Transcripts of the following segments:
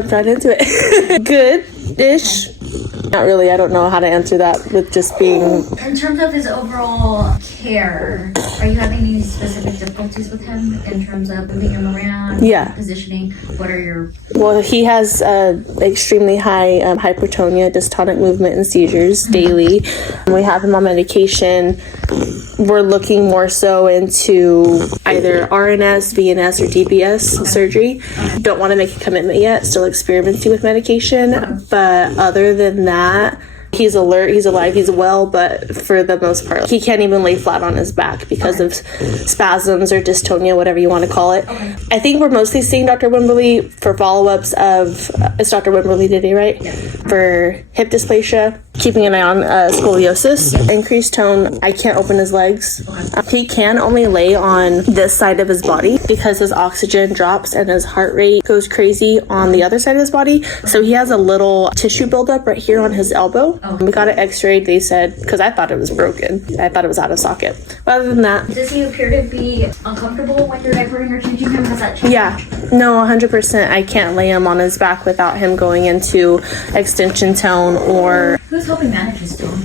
jumped right into it. Good-ish. Not really. I don't know how to answer that with just being... In terms of his overall care, are you having any specific difficulties with him in terms of moving him around? Yeah. Positioning? What are your... Well, he has extremely high hypertonia, dystonic movement, and seizures daily. We have him on medication. We're looking more so into either RNS, VNS, or DBS surgery. Don't want to make a commitment yet. Still experimenting with medication. But other than that, he's alert, he's alive, he's well, but for the most part, he can't even lay flat on his back because of spasms or dystonia, whatever you want to call it. I think we're mostly seeing Dr. Wimberly for follow-ups of, it's Dr. Wimberly today, right? Yeah. For hip dysplasia, keeping an eye on scoliosis, increased tone. I can't open his legs. He can only lay on this side of his body because his oxygen drops and his heart rate goes crazy on the other side of his body. So he has a little tissue buildup right here on his elbow. We got it x-rayed. They said, because I thought it was broken. I thought it was out of socket. But other than that... Does he appear to be uncomfortable when you're diapering or changing him? Has that changed? Yeah. No, 100%. I can't lay him on his back without him going into extension tone or... Who's helping manage his tone?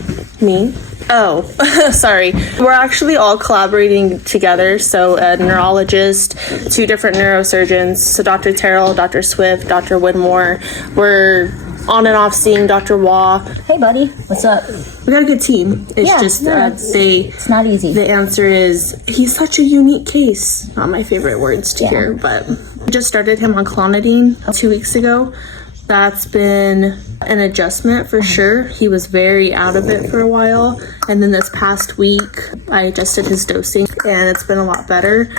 Me? Oh, sorry. We're actually all collaborating together. So a neurologist, 2 different neurosurgeons. So Dr. Terrell, Dr. Swift, Dr. Widmore. We're on and off seeing Dr. Waugh. Hey, buddy. What's up? We got a good team. It's just it's not easy. The answer is he's such a unique case. Not my favorite words to hear, but I just started him on clonidine 2 weeks ago. That's been an adjustment for sure. He was very out of it for a while. And then this past week, I adjusted his dosing and it's been a lot better.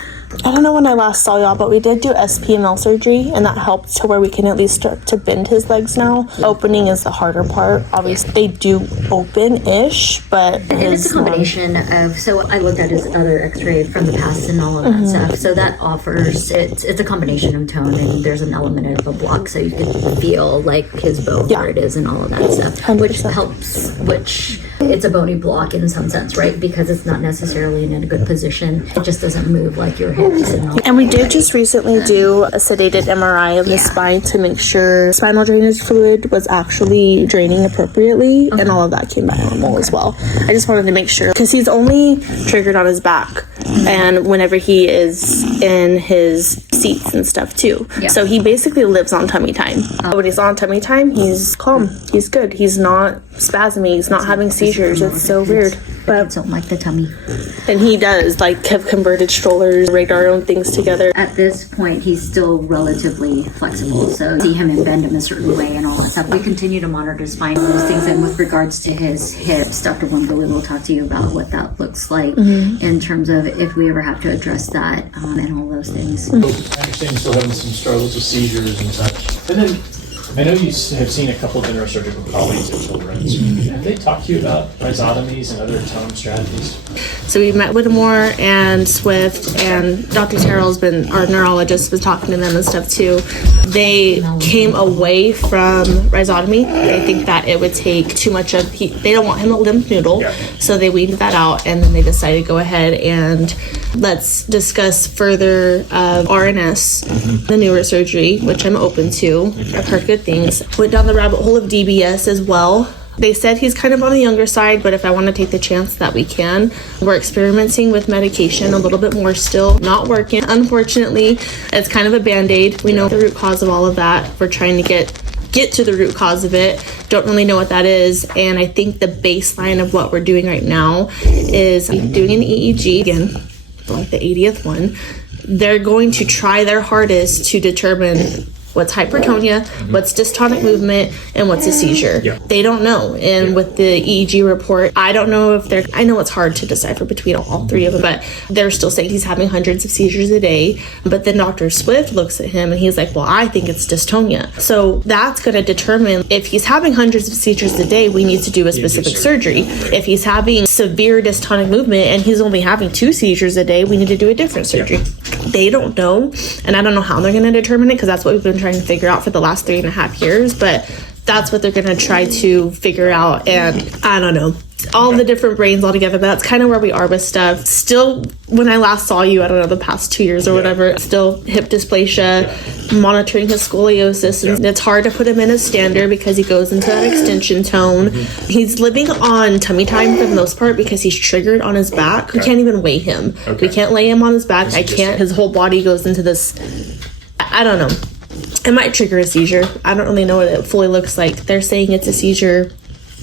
I don't know when I last saw y'all, but we did do SPML surgery and that helped to where we can at least start to bend his legs now. Opening is the harder part. Obviously, they do open-ish, but it's a combination of, so I looked at his other x-ray from the past and all of that stuff. So that offers, it's a combination of tone and there's an element of a block so you can feel like his bone where it is and all of that stuff, 100%. Which helps, which it's a bony block in some sense, right? Because it's not necessarily in a good position. It just doesn't move like your hips. And we did just recently do a sedated MRI of the spine to make sure spinal drainage fluid was actually draining appropriately, and all of that came back normal as well. I just wanted to make sure, because he's only triggered on his back, and whenever he is in his seats and stuff too. So he basically lives on tummy time. When he's on tummy time, he's calm, he's good, he's not spasmy, he's not having seizures. It's so weird. But don't like the tummy. And he does, like, have converted strollers, rigged our own things together. At this point, he's still relatively flexible. So see him and bend him a certain way and all that stuff. We continue to monitor his spine and those things. And with regards to his hips, Dr. Wimberly will talk to you about what that looks like in terms of if we ever have to address that and all those things. I understand you're still having some struggles with seizures and such. And then I know you have seen a couple of neurosurgical colleagues at Children's. Have they talked to you about rhizotomies and other tone strategies? So we met Whittemore and Swift, and Dr. Terrell's been, our neurologist, been talking to them and stuff too. They came away from rhizotomy. They think that it would take too much of, they don't want him a lymph noodle, so they weaned that out, and then they decided to go ahead and let's discuss further RNS, the newer surgery, which I'm open to. I've heard good things. Went down the rabbit hole of DBS as well. They said he's kind of on the younger side, but if I want to take the chance that we can, we're experimenting with medication a little bit more still. Not working. Unfortunately, it's kind of a Band-Aid. We know the root cause of all of that. We're trying to get to the root cause of it. Don't really know what that is. And I think the baseline of what we're doing right now is doing an EEG again, like the 80th one. They're going to try their hardest to determine what's hypertonia, what's dystonic movement, and what's a seizure. They don't know. And with the EEG report, I don't know if they're, I know it's hard to decipher between all 3 of them, but they're still saying he's having hundreds of seizures a day. But then Dr. Swift looks at him and he's like, well, I think it's dystonia. So that's going to determine if he's having hundreds of seizures a day, we need to do a specific surgery. If he's having severe dystonic movement and he's only having 2 seizures a day, we need to do a different surgery. They don't know, and I don't know how they're going to determine it, because that's what we've been trying to figure out for the last 3.5 years, but that's what they're going to try to figure out. And I don't know, all the different brains all together. But that's kind of where we are with stuff. Still, when I last saw you, I don't know, the past 2 years or whatever, still hip dysplasia, monitoring his scoliosis. And it's hard to put him in a stander because he goes into that extension tone. He's living on tummy time for the most part because he's triggered on his back. We can't even weigh him. We can't lay him on his back. I can't. His whole body goes into this, I don't know. It might trigger a seizure. I don't really know what it fully looks like. They're saying it's a seizure.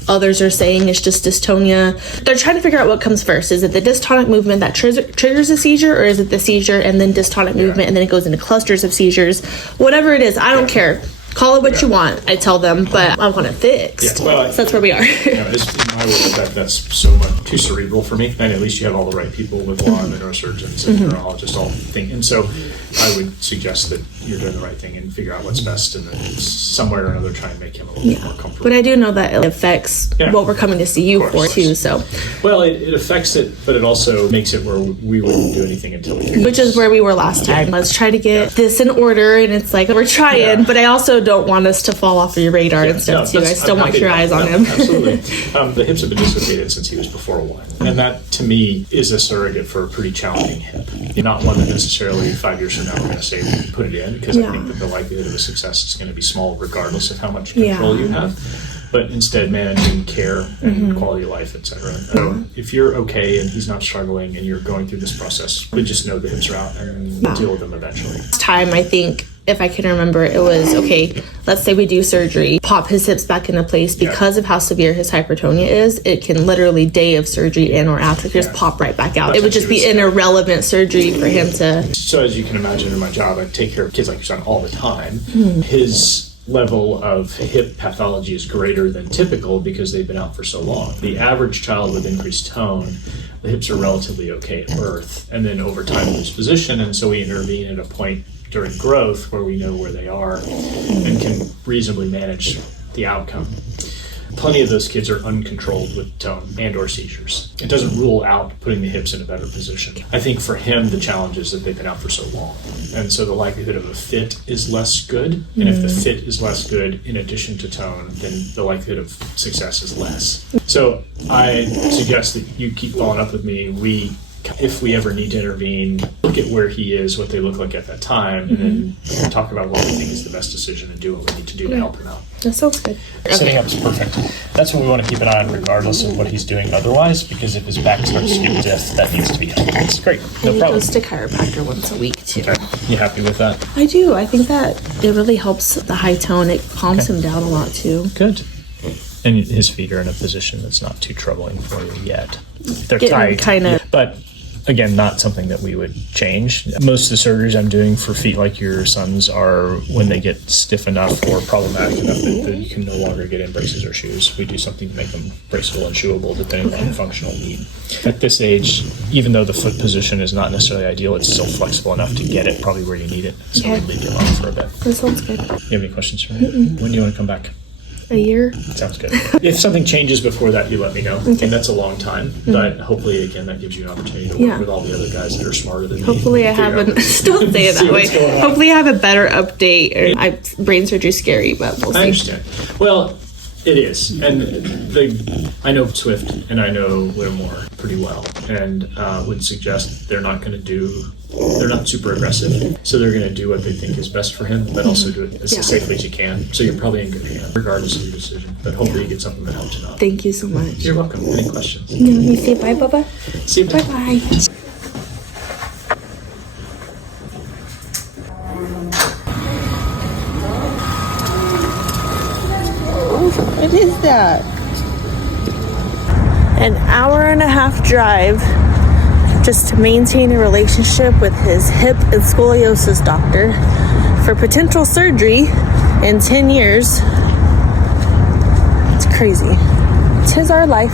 Others are saying it's just dystonia. They're trying to figure out what comes first. Is it the dystonic movement that triggers a seizure, or is it the seizure and then dystonic movement and then it goes into clusters of seizures? Whatever it is, I don't care. Call it what you want, I tell them, but I want it fixed. So that's where we are. In my world, that's so much too cerebral for me. And at least you have all the right people with law and the neurosurgeons and neurologists all thinking. And so I would suggest that you're doing the right thing and figure out what's best, and then somewhere or another try and make him a little bit more comfortable. But I do know that it affects what we're coming to see you for too. So, well, it affects it, but it also makes it where we wouldn't do anything until we figure which is where we were last time. Let's try to get this in order, and it's like we're trying, but I also don't want us to fall off of your radar and stuff too. I still want your eyes on him. Absolutely. The hips have been dislocated since he was before 1, and that to me is a surrogate for a pretty challenging hip. Not one that necessarily 5 years from now we're going to say put it in, because I think that the likelihood of a success is going to be small regardless of how much control you have. But instead managing care and quality of life, etc. So if you're okay and he's not struggling and you're going through this process, we just know the hips are out and we'll deal with them eventually. Time, I think, if I can remember, it was, okay, let's say we do surgery, pop his hips back into place. Because of how severe his hypertonia is, it can literally day of surgery in or after just pop right back out. It would just be an irrelevant surgery for him to... So as you can imagine in my job, I take care of kids like your son all the time. His level of hip pathology is greater than typical because they've been out for so long. The average child with increased tone, the hips are relatively okay at birth, and then over time lose position, and so we intervene at a point during growth where we know where they are and can reasonably manage the outcome. Plenty of those kids are uncontrolled with tone and or seizures. It doesn't rule out putting the hips in a better position. I think for him, the challenge is that they've been out for so long. And so the likelihood of a fit is less good. And if the fit is less good, in addition to tone, then the likelihood of success is less. So I suggest that you keep following up with me. If we ever need to intervene, look at where he is, what they look like at that time, and then talk about what we think is the best decision and do what we need to do to help him out. That sounds good. Setting up is perfect. That's what we want to keep an eye on regardless of what he's doing otherwise, because if his back starts to get stiff, that needs to be helped. It's great. No He problem. goes to chiropractor once a week too. Okay. You happy with that? I do. I think that it really helps the high tone. It calms him down a lot too. Good. And his feet are in a position that's not too troubling for you yet. They're Getting tight. kind of. But again, not something that we would change. Most of the surgeries I'm doing for feet like your son's are when they get stiff enough or problematic enough that you can no longer get in braces or shoes. We do something to make them braceable and shoeable depending on functional need. At this age, even though the foot position is not necessarily ideal, it's still flexible enough to get it probably where you need it. So we leave you alone for a bit. That sounds good. You have any questions for me? When do you want to come back? A year? Sounds good. If something changes before that, you let me know. And that's a long time, but hopefully, again, that gives you an opportunity to work with all the other guys that are smarter than me. Hopefully I haven't, don't say it that way. Hopefully I have a better update. Brain surgery's scary, but we'll see. I understand. Well, it is. And I know Swift and I know Whittemore pretty well, and would suggest they're not super aggressive. So they're going to do what they think is best for him, but also do it as safely as you can. So you're probably in good hands, regardless of your decision. But hopefully you get something that helps you out. Thank you so much. You're welcome. Any questions? You want me to say bye, Bubba? See you. Bye-bye. What is that? An hour and a half drive just to maintain a relationship with his hip and scoliosis doctor for potential surgery in 10 years. It's crazy. 'Tis our life.